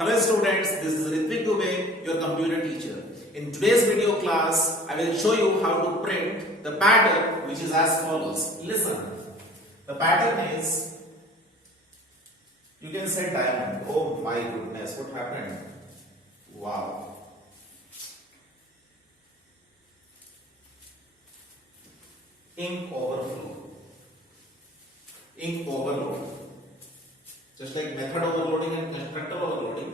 Hello students, this is Ritvik Dubey, your computer teacher. In today's video class, I will show you how to print the pattern which is as follows. Listen, the pattern is, you can say diamond. Oh my goodness, what happened? Wow. Ink overflow. Ink overload. Just like method overloading and constructor overloading,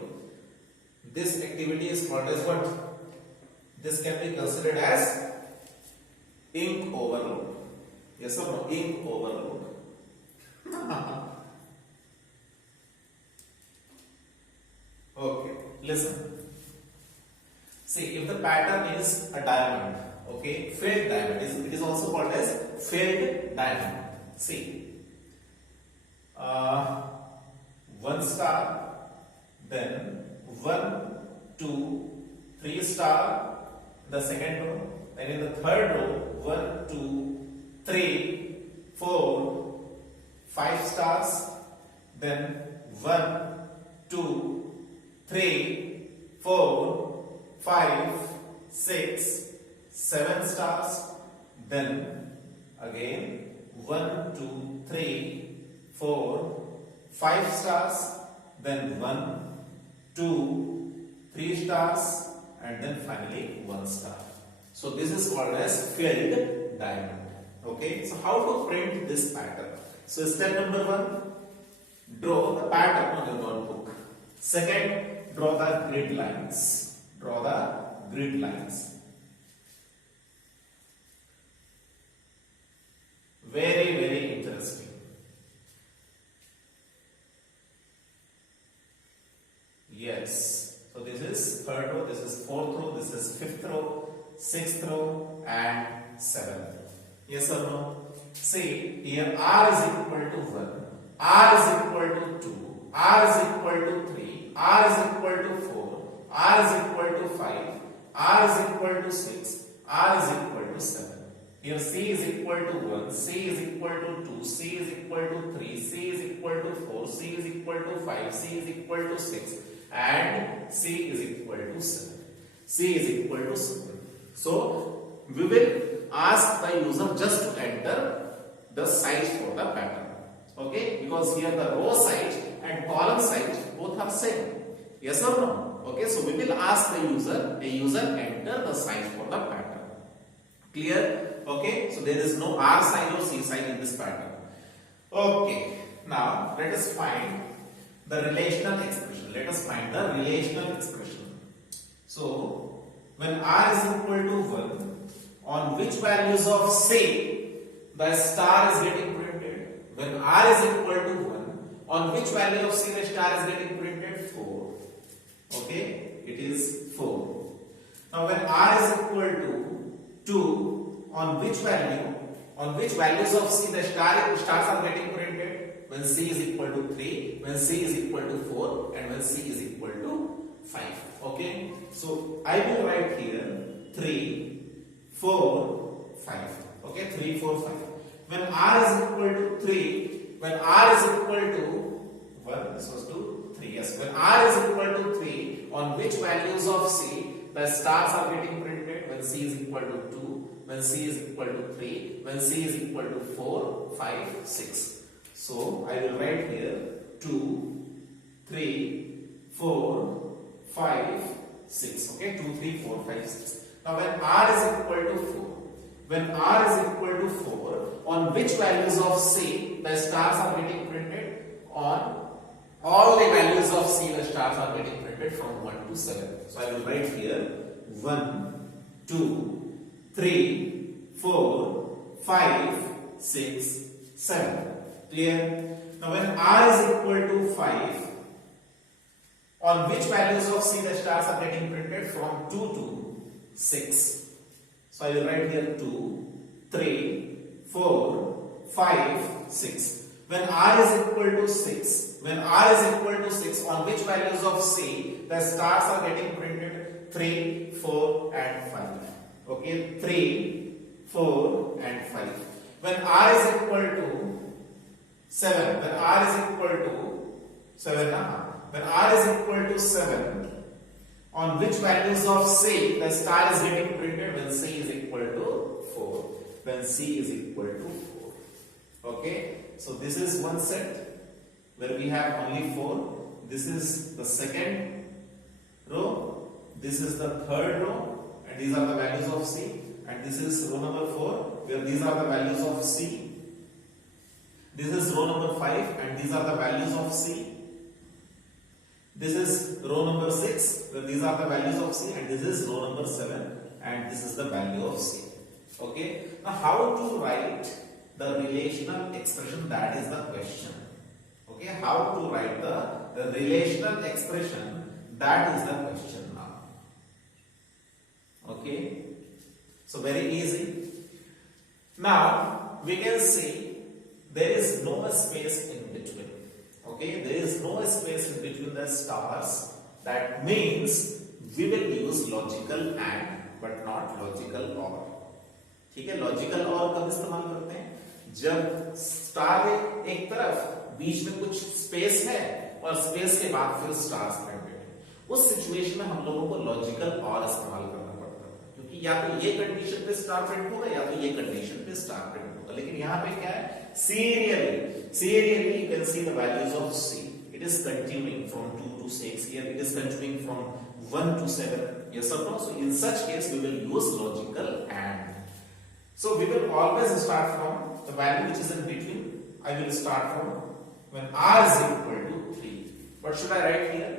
this activity is called as what? This can be considered as ink overload. Yes or no? Ink overload. Okay, listen. See, if the pattern is a diamond, okay, failed diamond, it is also called as failed diamond. See, one star, then 1, 2, 3 star, the second row, and in the third row, 1, 2, 3, 4, 5 stars, then 1, 2, 3, 4, 5, 6, 7 stars, then again 1, 2, 3, 4, 5 stars, then 1, 2, 3 stars, and then finally 1 star. So this is called as filled diamond. Okay, so how to print this pattern? So step number 1, draw the pattern on your notebook. Second, draw the grid lines. Draw the grid lines. Very interesting. Yes. So this is third row, this is fourth row, this is fifth row, sixth row, and seventh row. Yes or no? See, here R is equal to 1, R is equal to 2, R is equal to 3, R is equal to 4, R is equal to 5, R is equal to 6, R is equal to 7. Here C is equal to 1, C is equal to 2, C is equal to 3, C is equal to 4, C is equal to 5, C is equal to 6, and C is equal to 7. C is equal to 7. So we will ask the user just to enter the size for the pattern. Okay, because here the row size and column size both are same. Yes or no? Okay, so we will ask the user enter the size for the pattern. Clear? Okay, so there is no R size or C size in this pattern. Okay, now let us find the relational expression. Let us find the relational expression. So, when R is equal to 1, on which values of C the star is getting printed? When R is equal to 1, on which value of C the star is getting printed? 4. Okay, it is 4. Now, when R is equal to 2, on which values of C the stars are getting printed? When C is equal to 3, when C is equal to 4, and when C is equal to 5. Okay, so I will write here 3, 4, 5. Okay, 3, 4, 5. When R is equal to 3, when R is equal to 1, this was to 3. Yes, when R is equal to 3, on which values of C the stars are getting printed? When C is equal to 2, when C is equal to 3, when C is equal to 4, 5, 6. So I will write here 2, 3, 4, 5, 6. Okay, 2, 3, 4, 5, 6. Now when R is equal to 4, when R is equal to 4, on which values of C the stars are getting printed? On all the values of C the stars are getting printed from 1 to 7. So I will write here 1, 2, 3, 4, 5, 6, 7. Clear? Now when R is equal to 5, on which values of C the stars are getting printed? From 2 to 6. So I will write here 2, 3, 4, 5, 6. When R is equal to 6, when R is equal to 6, on which values of C the stars are getting printed? 3, 4, and 5. Okay, 3, 4, and 5. When R is equal to 7, when R is equal to 7, when r is equal to 7, on which values of C the star is getting printed? When C is equal to 4. When C is equal to 4. Okay, so this is one set where we have only 4. This is the second row, this is the third row, and these are the values of C. And this is row number 4 where these are the values of C. This is row number 5 and these are the values of C. This is row number 6 where these are the values of C, and this is row number 7 and this is the value of C. Okay, now how to write the relational expression, that is the question. Okay, how to write the relational expression, that is the question now. Okay, so very easy. Now we can see there is no space in between. Okay, there is no space in between the stars. That means we will use logical AND but not logical OR. ठीक है, logical और कब इस्तेमाल करते हैं? जब star है एक तरफ, बीच में कुछ स्पेस है और स्पेस के बाद फिर स्टार्स प्रिंटेड है, उस सिचुएशन में हम लोगों को लॉजिकल और इस्तेमाल करना पड़ता है, क्योंकि या तो ये कंडीशन पे स्टार प्रिंट होगा या तो ये कंडीशन पे स्टार प्रिंट होगा. लेकिन यहाँ पे क्या है? Serially you can see the values of C. It is continuing from 2 to 6. Here it is continuing from 1 to 7. Yes or no? So in such case we will use logical AND. So we will always start from the value which is in between. I will start from when r is equal to 3. What should I write here?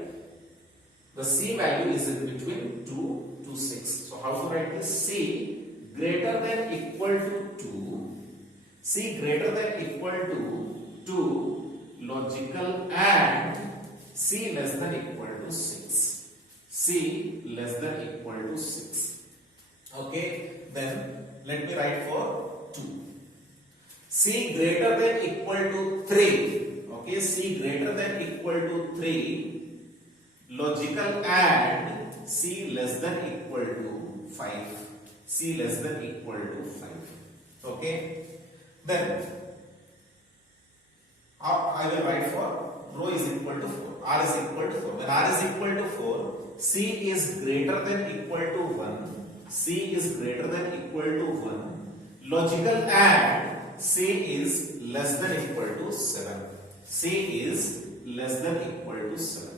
The C value is in between 2 to 6. So how to write this? C greater than equal to 2. C greater than equal to 2, logical AND C less than equal to 6. C less than equal to 6. Okay, then let me write for 2. C greater than equal to 3. Okay, C greater than equal to 3, logical AND C less than equal to 5. C less than equal to 5. Okay. Then I will write for rho is equal to 4, r is equal to 4. When r is equal to 4, C is greater than equal to 1. C is greater than equal to 1. Logical AND C is less than equal to 7. C is less than equal to 7.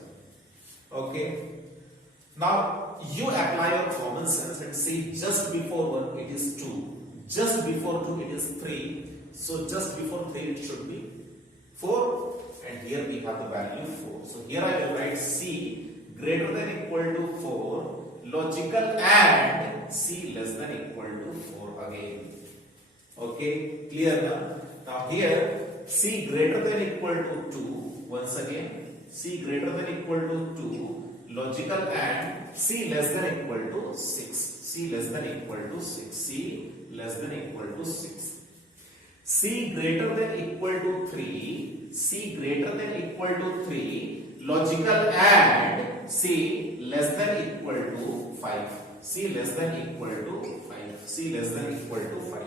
Okay. Now you apply your common sense and see just before 1 it is 2. Just before 2 it is 3. So just before 3 it should be 4, and here we have the value 4. So here I will write C greater than equal to 4, logical AND C less than equal to 4 again. Okay, clear now? Now here C greater than equal to 2, once again C greater than equal to 2, logical AND C less than equal to 6. C less than equal to 6. C less than equal to 6. C greater than equal to 3, C greater than equal to 3, logical AND C less than equal to 5. C less than equal to 5. C less than equal to 5.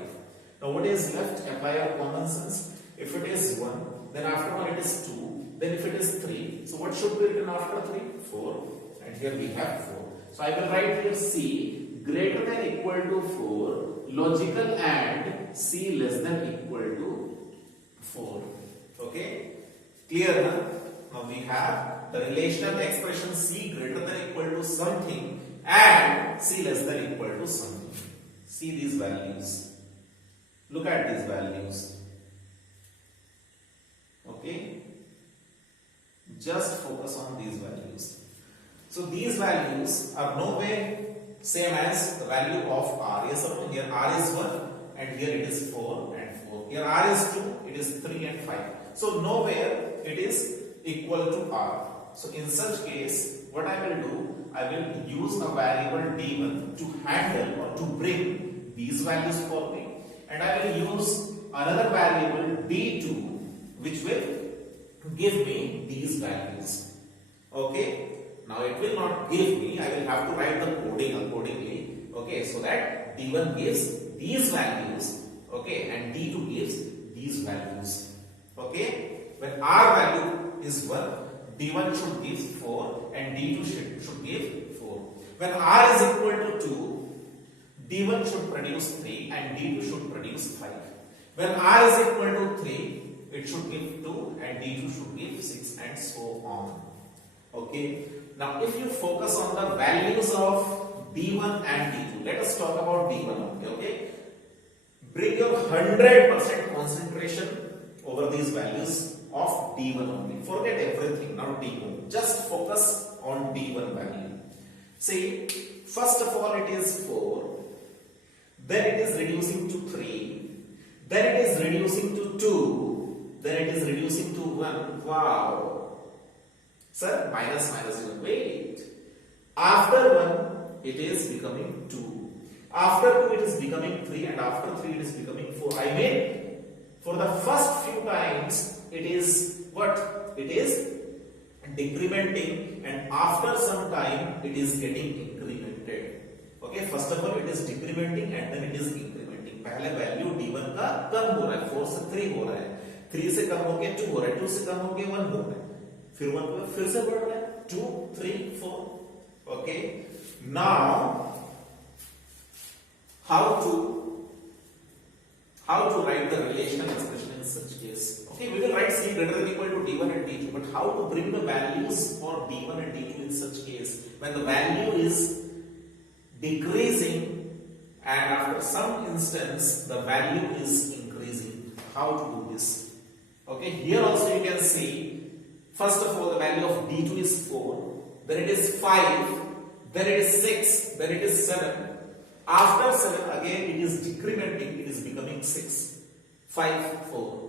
Now what is left? Apply our common sense. If it is 1, then after 1 it is 2, then if it is 3, so what should be written after 3? 4, and here we have 4. So I will write here C greater than equal to 4, logical AND C less than equal to 4. Okay, clear now? Now we have the relational expression C greater than equal to something and C less than equal to something. See these values. Look at these values. Okay, just focus on these values. So these values are no way same as the value of r. Yes or no? Here r is 1 and here it is 4 and 4. Here r is 2, it is 3 and 5. So nowhere it is equal to r. So in such case, what I will do, I will use a variable d1 to handle or to bring these values for me, and I will use another variable d2 which will give me these values. Okay. Now it will not give me, I will have to write the coding accordingly. Okay, so that d1 gives these values, okay, and d2 gives these values. Okay, when r value is 1, D1 should give 4 and D2 should give 4. When R is equal to 2, D1 should produce 3 and D2 should produce 5. When R is equal to 3, it should give 2 and D2 should give 6 and so on. Okay. Now if you focus on the values of D1 and D2, let us talk about D1 only. Okay. Bring your 100% concentration over these values of D1 only. Forget everything, now D1. Just focus on D1 value. See, first of all it is 4, then it is reducing to 3, then it is reducing to 2, then it is reducing to 1. Wow. Sir, minus is wait. After 1, it is becoming 2. After 2, it is becoming 3, and after 3, it is becoming 4. I mean, for the first few times, it is what? It is decrementing, and after some time, it is getting incremented. Okay, first of all, it is decrementing and then it is incrementing. पहले value D1 का कम हो रहा है, 4 से 3 हो रहा है, 3 से कम होके 2 हो रहा है, 2 से कम होके 1 हो रहा है, फिर 1 को फिर से बढ़ रहा है, 2, 3, 4. Okay, now how to write the relational expression in such case? Okay, we will write C greater than equal to D1 and D2, but how to bring the values for D1 and D2 in such case when the value is decreasing and after some instance the value is increasing? How to do this? Okay, here also you can see, first of all the value of D2 is 4, then it is 5, then it is 6, then it is 7. After 7 again it is decrementing, it is becoming 6, 5, 4.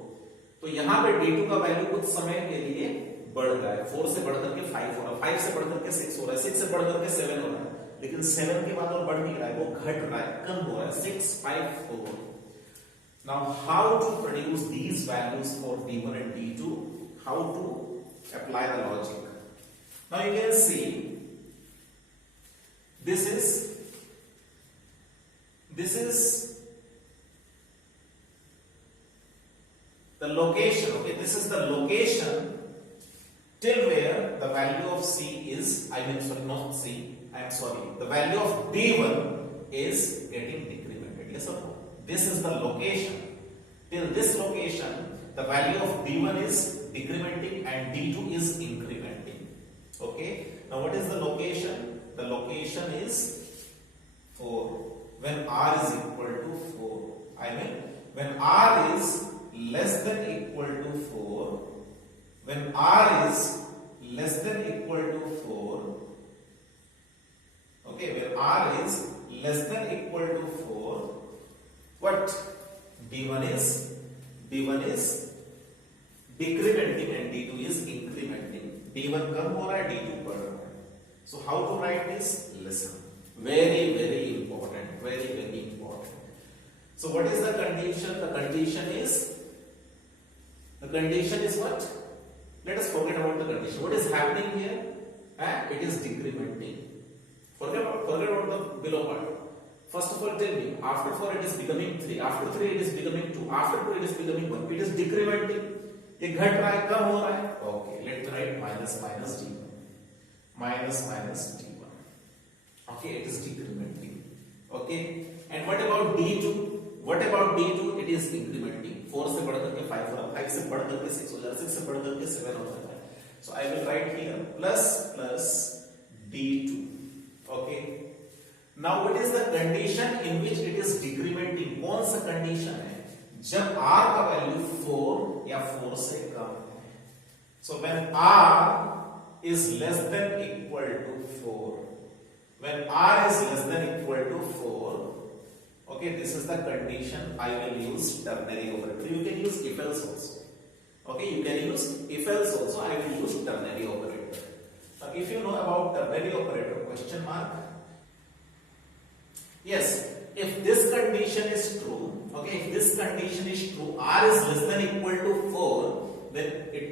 तो यहाँ पे D2 का value कुछ समय के लिए बढ़ रहा है, 4 से बढ़कर के 5 हो रहा है, 5 से बढ़कर के 6 हो रहा है, 6 से बढ़कर के 7 हो रहा है, लेकिन 7 के बाद और बढ़ नहीं रहा है, वो घट रहा है, कम हो रहा है, 6, 5, 4. Now how to produce these values for D1 and D2? How to apply the logic? Now you can see this is the location. Okay, this is the location till where the value of C is, the value of D1 is getting decremented. Yes or no? This is the location. Till this location, the value of D1 is decrementing and D2 is incrementing. Okay, now what is the location? The location is 4. When R is equal to 4, I mean when R is less than equal to 4, when R is less than equal to 4, okay, when R is less than equal to 4, what? D1 is decrementing and D2 is incrementing. D1 कम हो रहा है, D2 बढ़ रहा है. So how to write this? Listen. Very, very important. Very, very important. So what is the condition? The condition is what? Let us forget about the condition. What is happening here? It is decrementing. Forget about the below part. First of all, tell me, after 4 it is becoming 3, after 3 it is becoming 2, after 2 it is becoming 1. It is decrementing. ये घट रहा है, कम हो रहा है. Okay, let's write minus D1. Minus D1. Okay, it is decrementing. Okay, and what about D2? What about D2? It is incrementing. 4 से बढ़ करके 5 हो रहा है, 5 से बढ़ करके 6 हो जाता है, 6 से बढ़ करके 7 हो जाता है. So I will write here plus D2. Okay. Now what is the condition in which it is decrementing? कौन सा condition है? जब R का value 4 या 4 से कम है. So when R is less than equal to 4, when R is less than equal to 4, okay, this is the condition. I will use ternary operator. You can use if else also. Okay, you can use if else also. I will use ternary operator. Now, if you know about ternary operator, question mark. Yes, if this condition is true, okay, if this condition is true, R is less than equal to 4, then it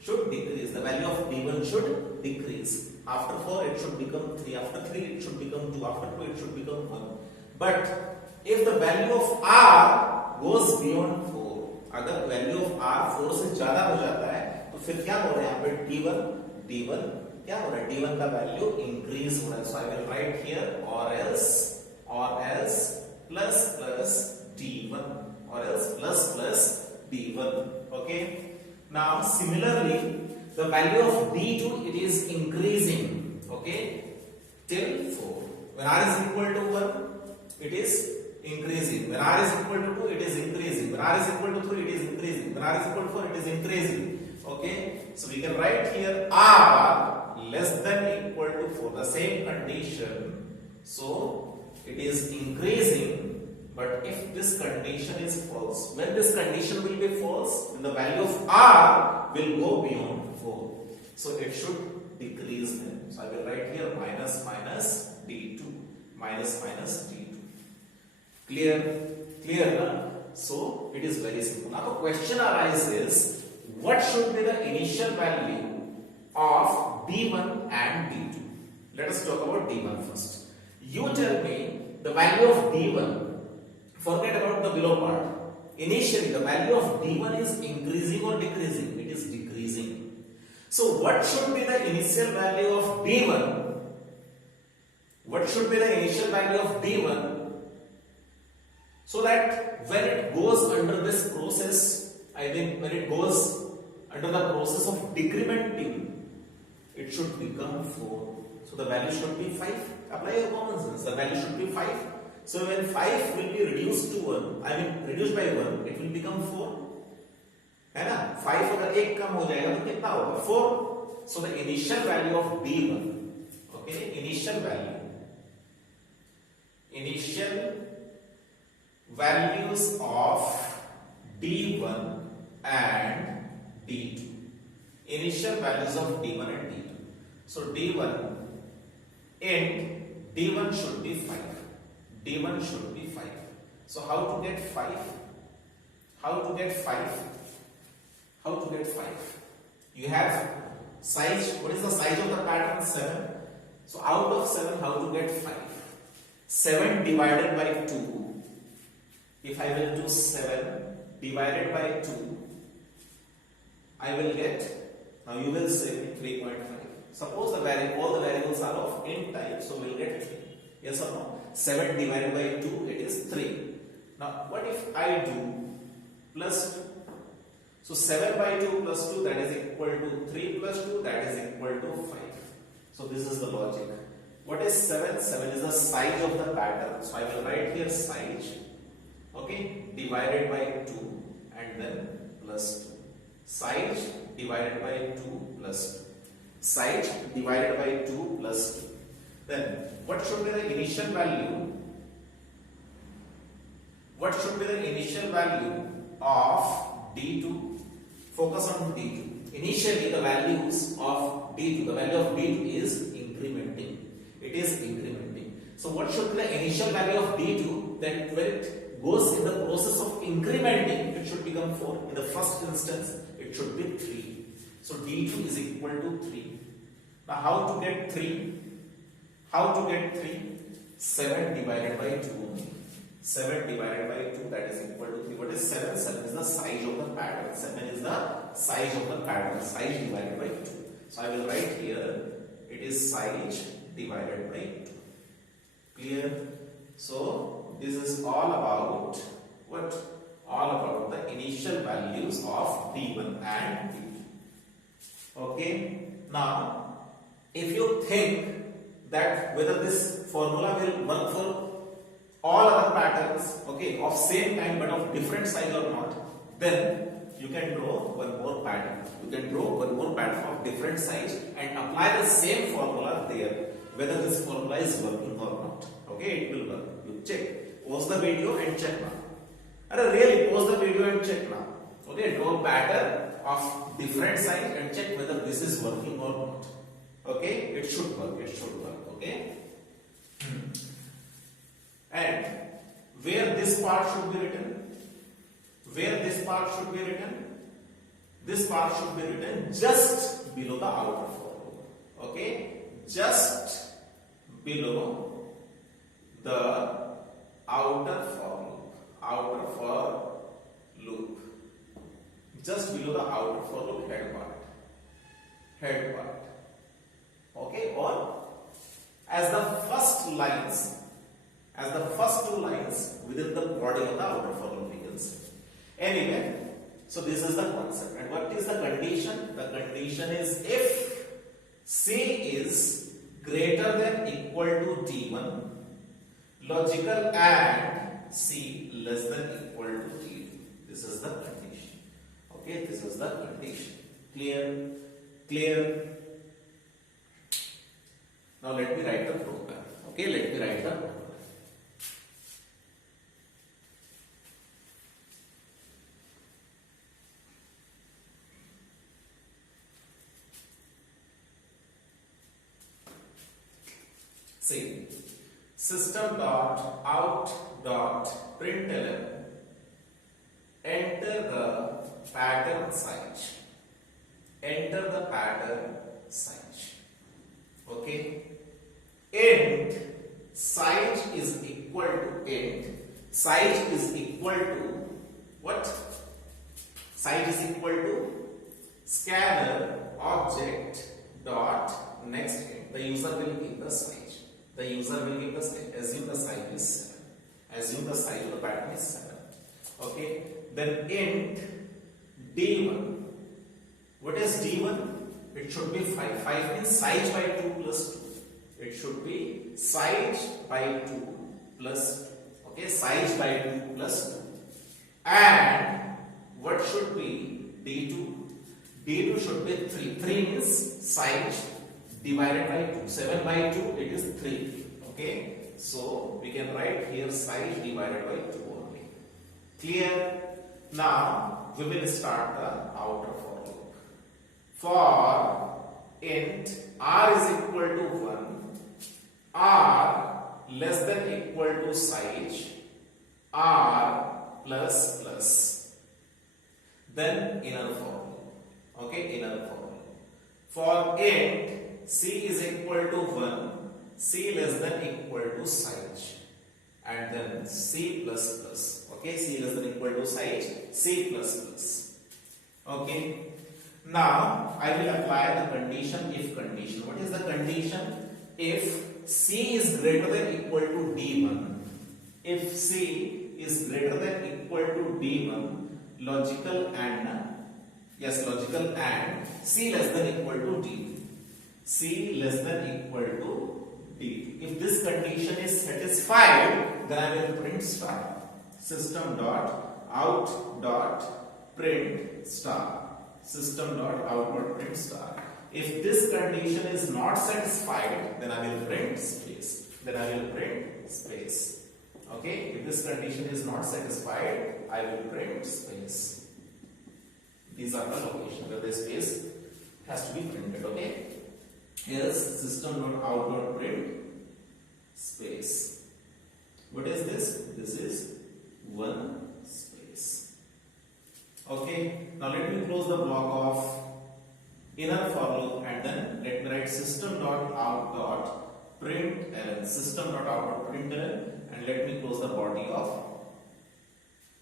should decrease. The value of D1 should decrease. After 4 it should become 3, after 3 it should become 2, after 2 it should become 1. But if the value of R goes beyond 4, अगर value of R 4 से ज्यादा हो जाता है, तो फिर क्या हो रहा है यहाँ पे D1 क्या हो रहा है, D1 का वैल्यू इंक्रीज हो रहा है. So I will write here or else plus plus D1 or else plus D1. Okay, now similarly the value of D2 it is increasing, okay, till 4. When r is equal to 1 it is increasing, when r is equal to 2 it is increasing, when r is equal to 3 it is increasing, when r is equal to 4 it is increasing. Okay, so we can write here r less than equal to 4, the same condition. So it is increasing, but if this condition is false, when this condition will be false, then the value of r will go beyond 4, so it should decrease then. So I will write here minus d2, minus d2. Clear na? So it is very simple. Now the question arises, what should be the initial value of d1 and d2? Let us talk about d1 first. You tell me the value of d1. Forget about the below part. Initially the value of d1 is increasing or decreasing? It is decreasing. So what should be the initial value of d1? What should be the initial value of d1, so that when it goes under this process, I think when it goes under the process of decrementing, it should become 4. So the value should be 5. Apply your common sense. The value should be 5. So when 5 will be reduced to 1, I mean reduced by 1, it will become 4. है ना? 5 अगर 1 कम हो जाएगा तो कितना होगा? 4. So the initial value of D1, okay, initial values of D1 and D2. Initial values of D1 and D2. So D1 and D1 should be 5. D1 should be 5. So how to get 5? How to get 5? How to get 5? You have size. What is the size of the pattern? 7. So out of 7, how to get 5? 7 divided by 2. If I will do 7 divided by 2, I will get, now you will say 3.5. Suppose all the variables are of int type, so we will get 3. Yes or no? 7 divided by 2, it is 3. Now what if I do plus 2? So 7 by 2 plus 2, that is equal to 3 plus 2, that is equal to 5. So this is the logic. What is 7? 7 is the size of the pattern. So I will write here size, okay, divided by 2 and then plus 2. Size divided by 2 plus 2. Size divided by 2 plus 2. Then what should be the initial value? What should be the initial value of D2? Focus on D2. Initially the values of D2, the value of D2 is incrementing. It is incrementing. So what should be the initial value of D2? Then when it goes in the process of incrementing, it should become 4. In the first instance, it should be 3. So D2 is equal to 3. Now how to get 3? How to get 3? 7 divided by 2. 7 divided by 2, that is equal to 3. What is 7? 7 is the size of the pattern. 7 is the size of the pattern. Size divided by 2. So I will write here, it is size divided by 2. Clear? So this is all about what? All about the initial values of D1 and D2. Okay? Now, if you think that whether this formula will work for all other patterns, okay, of same kind but of different size or not, then you can draw one more pattern. You can draw one more pattern of different size and apply the same formula there, whether this formula is working or not. Okay, it will work. You check. Pause the video and check now. Really, pause the video and check now. Okay, draw pattern of different size and check whether this is working or not. Okay, it should work. It should work. Okay. And where this part should be written? Where this part should be written? This part should be written just below the outer for loop. Okay? Just below the outer for loop. Outer for loop. Just below the outer for loop head part. Head part. as the first lines, as the first two lines within the body of the outer for loop, we can say. Anyway, so this is the concept. And what is the condition? The condition is if C is greater than equal to D1, logical and C less than equal to D2. This is the condition. Okay, this is the condition. Clear? Clear? Now let me write the program. Okay, let me write the program. See, system dot out dot println enter the pattern size. Enter the pattern size. Okay. Int size is equal to int. Size is equal to what? Size is equal to scanner object dot next int. The user will give the size. The user will give the size. Assume the size is 7. Assume the size of the pattern is 7. Okay. Then int d1. What is d1? It should be 5. 5 means size by 2 plus 2. It should be size by 2 plus 2. Okay, size by 2 plus 2. And what should be d2? d2 should be 3. 3 means size divided by 2. 7 by 2, it is 3. Okay, so we can write here size divided by 2 only. Clear? Now we will start the outer for loop. For int r is equal to 1, r less than equal to size, r plus plus. Then inner for loop. Okay, inner for loop. For int c is equal to 1, c less than equal to size, and then c plus plus. Okay, c less than equal to size, c plus plus. Okay. Now I will apply the condition if condition. What is the condition? If c is greater than equal to d1, if c is greater than equal to d1, logical and logical and c less than equal to d2. C less than equal to d2. If this condition is satisfied, then I will print star. System dot out dot print star. System dot out dot print star. If this condition is not satisfied, then I will print space. Then I will print space. Okay. If this condition is not satisfied, I will print space. These are the locations where the space has to be printed. Okay. Here's system dot out dot print space. What is this? This is one space. Okay. Now let me close the block of inner for loop and then let me write system dot out dot println. System dot out dot println, and let me close the body of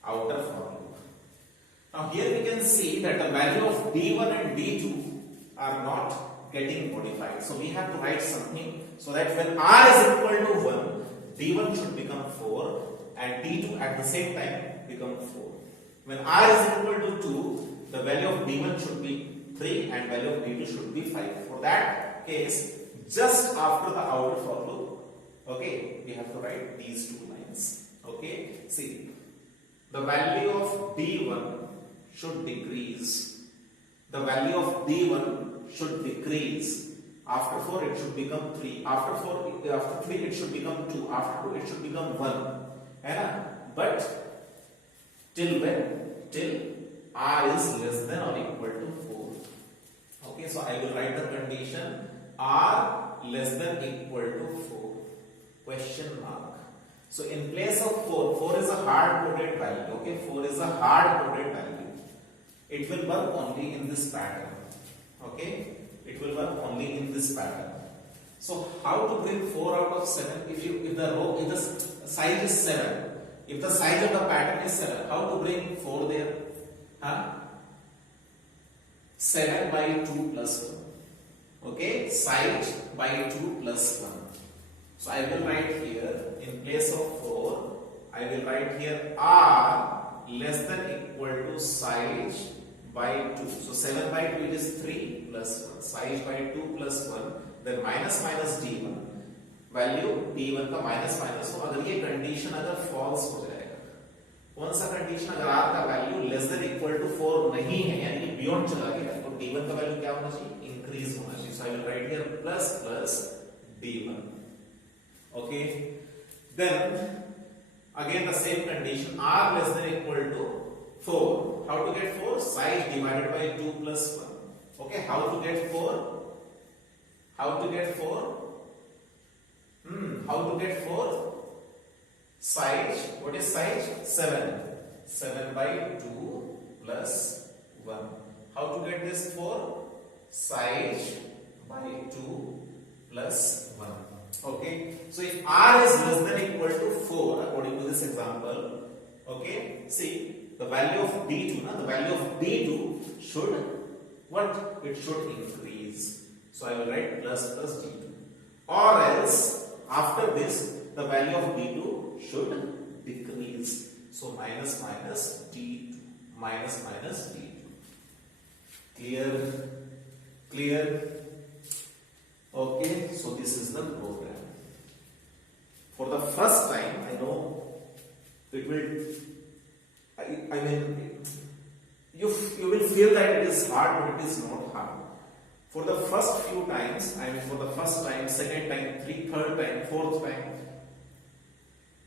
outer for loop. Now here we can see that the value of d1 and d2 are not getting modified. So we have to write something so that when r is equal to 1, d1 should become 4 and d2 at the same time become 4. When r is equal to 2, the value of d1 should be 3 and value of d2 should be 5. For that case, just after the outer for loop, okay, we have to write these two lines. Okay, see, the value of d1 should decrease. The value of d1 should decrease. After 4 it should become 3. After 3 it should become 2. After 2 it should become 1. But till when? Till r is less than or equal to 4. Okay, so I will write the condition r less than equal to 4. Question mark. So in place of 4, 4 is a hard coded value. Okay, 4 is a hard coded value. It will work only in this pattern. Okay, it will work only in this pattern. So how to bring 4 out of 7? If the size is 7, if the size of the pattern is 7, how to bring 4 there? 7 by 2 plus 1. Okay, size by 2 plus 1. So I will write here in place of 4, I will write here r less than equal to size by 2. So 7 by 2 it is 3 plus 1, size by 2 plus 1, then minus minus d1, value d1 का minus minus हो, अगर ये condition अगर false हो जाएगा, कौन सा condition, अगर r का value less than equal to 4 नहीं है यानी कि बियॉन्ड चला गया, तो d1 का वैल्यू क्या होना चाहिए, इंक्रीज होना चाहिए. So I will write here plus plus d1. Okay, then again the same condition, r less than equal to 4. How to get 4? Size divided by 2 plus 1. Okay, how to get 4? How to get 4? How to get 4? Size, what is size? 7. 7 by 2 plus 1. How to get this 4? Size by 2 plus 1. Okay, so if r is less than equal to 4 according to this example, okay, see the value of d2, the value of d2 should what, it should increase. So I will write plus plus d2, or else after this the value of d2 should decrease. So minus minus d2, minus minus d2. Clear? Okay, so this is the program. For the first time, I know it will, I mean, you will feel that it is hard, but it is not hard. For the first few times, I mean for the first time, second time, third time, fourth time,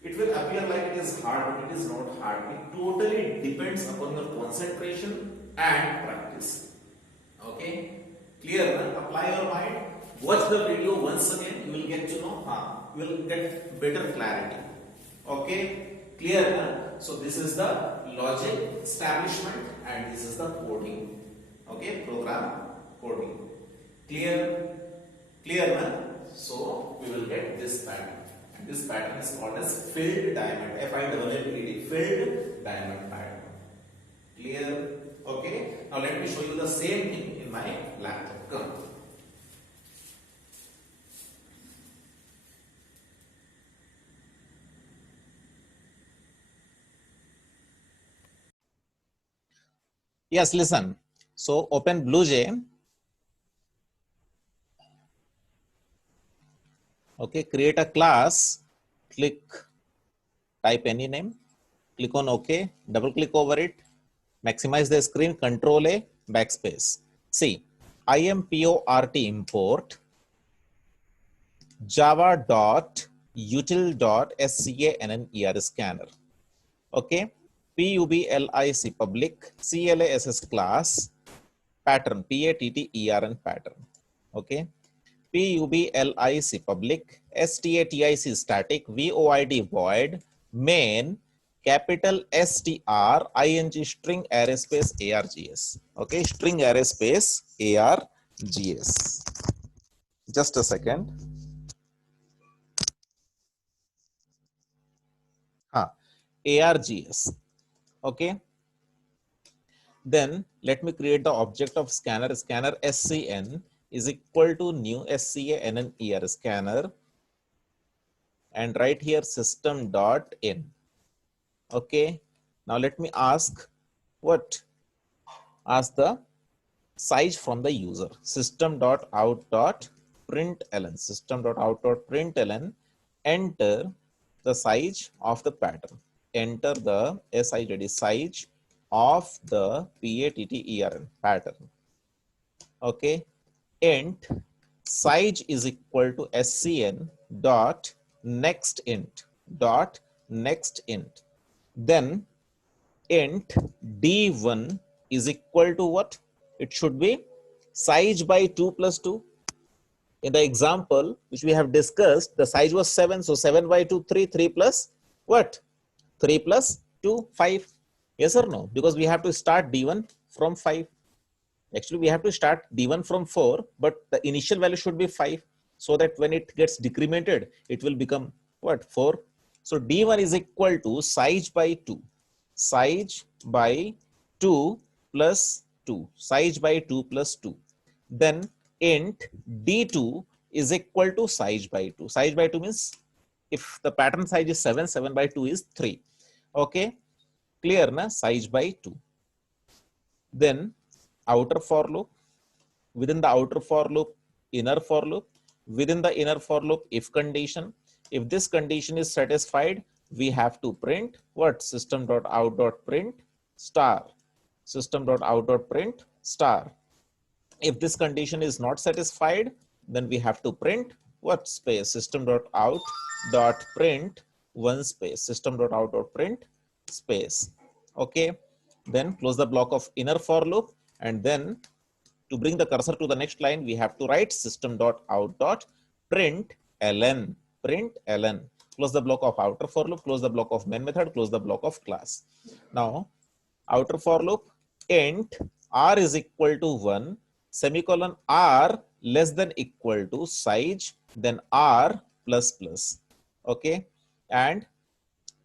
it will appear like it is hard, but it is not hard. It totally depends upon your concentration and practice. Okay, clear? Apply your mind. Watch the video once again, you will get to know, you will get better clarity. Okay, clear? So this is the logic establishment and this is the coding. Okay, program coding. Clear? So we will get this pattern, and this pattern is called as filled diamond, FILLED, filled diamond pattern. Clear? Okay, now let me show you the same thing in my laptop. Come. Yes, listen. So open BlueJ. Okay, create a class. Click, type any name. Click on OK. Double click over it. Maximize the screen. Control A, backspace. See, import import java.util.scanner scanner. Okay. PUBLIC public CLASS class pattern PATTERN pattern. Okay, PUBLIC public STATIC static void void main capital STRING string array space ARGS. Okay, string array space ARGS. Just a second. ARGS. Okay, then let me create the object of scanner. Scanner SCN is equal to new SCANNER scanner, and right here system dot in. Okay, now let me ask what? Ask the size from the user. System dot out dot println. System dot out dot println. Enter the size of the pattern. Enter the size of the pattern pattern. Okay, int size is equal to scn dot next int. Then int d1 is equal to what? It should be size by 2 plus 2. In the example which we have discussed, the size was 7. So 7 by 2, 3. 3 plus what? 3 plus 2, 5. Yes or no? Because we have to start d1 from 5. Actually, we have to start d1 from 4, but the initial value should be 5, so that when it gets decremented, it will become what? 4. So d1 is equal to size by 2. Size by 2 plus 2. Size by 2 plus 2. Then int d2 is equal to size by 2. Size by 2 means if the pattern size is 7, 7 by 2 is 3. Okay, clear na? Size by 2. Then outer for loop, within the outer for loop, inner for loop, within the inner for loop, if condition. If this condition is satisfied, we have to print what? System.out.print star. System.out.print star. If this condition is not satisfied, then we have to print what? Space. System.out.print one space. System.out.print space. Okay. Then close the block of inner for loop, and then to bring the cursor to the next line, we have to write system.out.println. Print ln. Close the block of outer for loop, close the block of main method, close the block of class. Now, outer for loop, int r is equal to 1, semicolon r less than equal to size, then r plus plus. Okay. And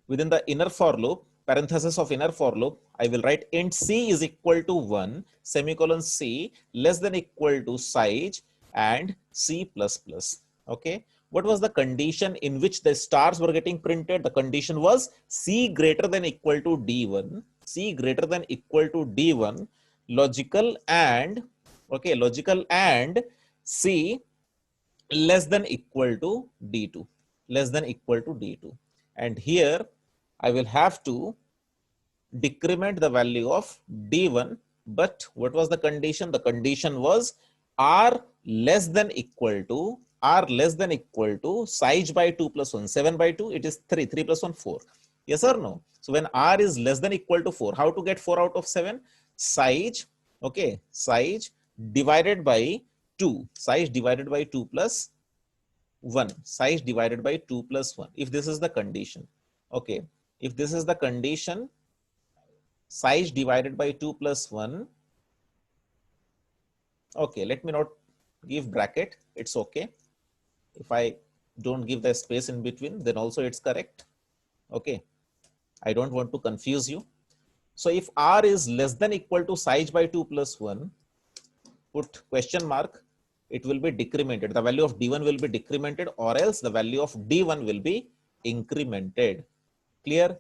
within the inner for loop, parenthesis of inner for loop, I will write int c is equal to 1, semicolon c less than equal to size and c plus plus. Okay. What was the condition in which the stars were getting printed? The condition was c greater than equal to d1, c greater than equal to d1, logical and, okay, logical and c less than equal to d2, less than equal to d2. And here I will have to decrement the value of d1, but what was the condition? The condition was r less than equal to size by 2 plus 1. 7 by 2, it is 3. 3 plus 1, 4. Yes or no? So when r is less than equal to 4, how to get 4 out of 7? Size, okay, size divided by 2. Size divided by 2 plus 1. Size divided by 2 plus 1. If this is the condition, okay, if this is the condition, size divided by 2 plus 1. Okay, let me not give bracket. It's okay. If I don't give the space in between, then also it's correct. Okay. I don't want to confuse you. So if r is less than equal to size by 2 plus 1, put question mark, it will be decremented. The value of d1 will be decremented, or else the value of d1 will be incremented. Clear?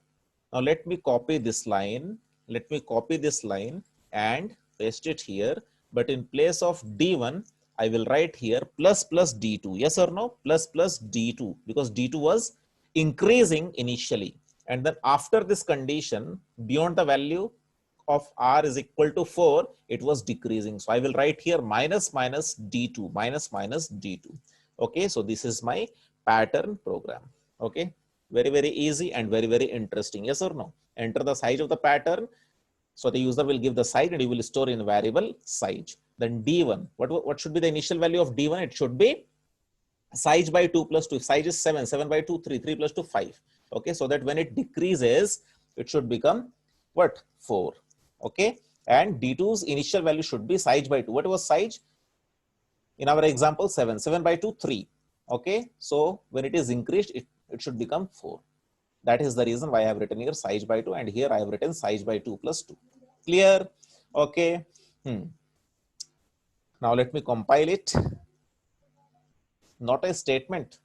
Now let me copy this line. Let me copy this line and paste it here. But in place of d1, I will write here plus plus d2. Yes or no? Plus plus d2, because d2 was increasing initially. And then after this condition, beyond the value of r is equal to 4, it was decreasing. So I will write here minus minus d2, minus minus d2. Okay, so this is my pattern program. Okay, very, very easy and very, very interesting. Yes or no? Enter the size of the pattern. So the user will give the size and you will store in variable size. Then d1, what should be the initial value of d1? It should be size by 2 plus 2. If size is 7, 7 by 2, 3, 3 plus 2, 5. Okay, so that when it decreases, it should become what? 4. Okay, and d2's initial value should be size by 2. What was size? In our example, 7. 7 by 2, 3. Okay, so when it is increased, it should become 4. That is the reason why I have written here size by 2, and here I have written size by 2 plus 2. Clear? Okay. Now let me compile it. Not a statement.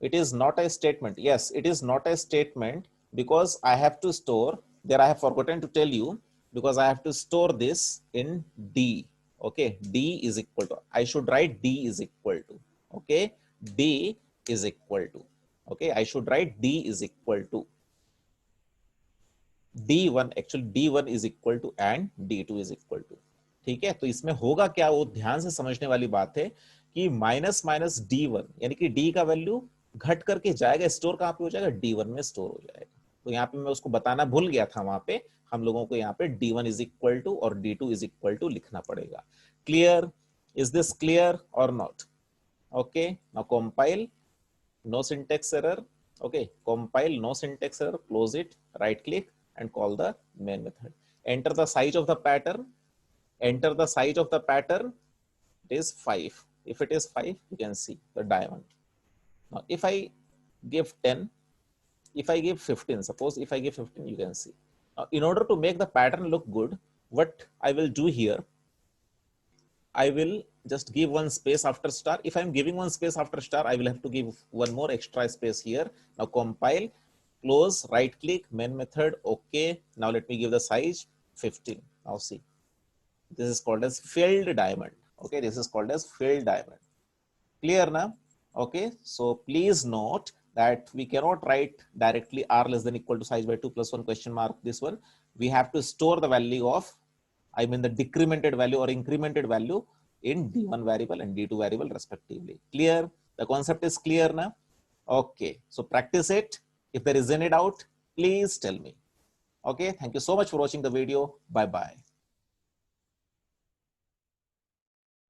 It is not a statement. Yes, it is not a statement, because I have to store, there I have forgotten to tell you, because I have to store this in D. Okay, D is equal to, I should write D is equal to, okay, D is equal to, okay, I should write D is equal to D1, actually D1 is equal to and D2 is equal to. ठीक है, तो इसमें होगा क्या, वो ध्यान से समझने वाली बात है कि माइनस माइनस D1, यानी कि D का वैल्यू घट करके जाएगा, स्टोर कहां पे हो जाएगा? D1 में स्टोर हो जाएगा. तो यहाँ पे मैं उसको बताना भूल गया था, वहां पे हम लोगों को यहाँ पे D1 इज इक्वल टू और D2 इज इक्वल टू लिखना पड़ेगा. क्लियर? इज दिस क्लियर और not? Okay, now compile, no syntax error. Okay, compile, no syntax error, close it, right click and call the main method. Enter the size of the pattern. Enter the size of the pattern. It is 5. If it is 5, you can see the diamond. Now if I give 10, if I give 15, suppose if I give 15, you can see. Now in order to make the pattern look good, what I will do here, I will just give one space after star. If I'm giving one space after star, I will have to give one more extra space here. Now compile, close, right click, main method, okay. Now let me give the size 15. Now see, this is called as filled diamond. Okay, this is called as filled diamond. Clear now? Okay, so please note that we cannot write directly r less than equal to size by 2 plus 1 question mark this one. We have to store the value of, I mean the decremented value or incremented value in D1 variable and D2 variable respectively. Clear? The concept is clear now? Okay, so practice it. If there is any doubt, please tell me. Okay, thank you so much for watching the video. Bye-bye.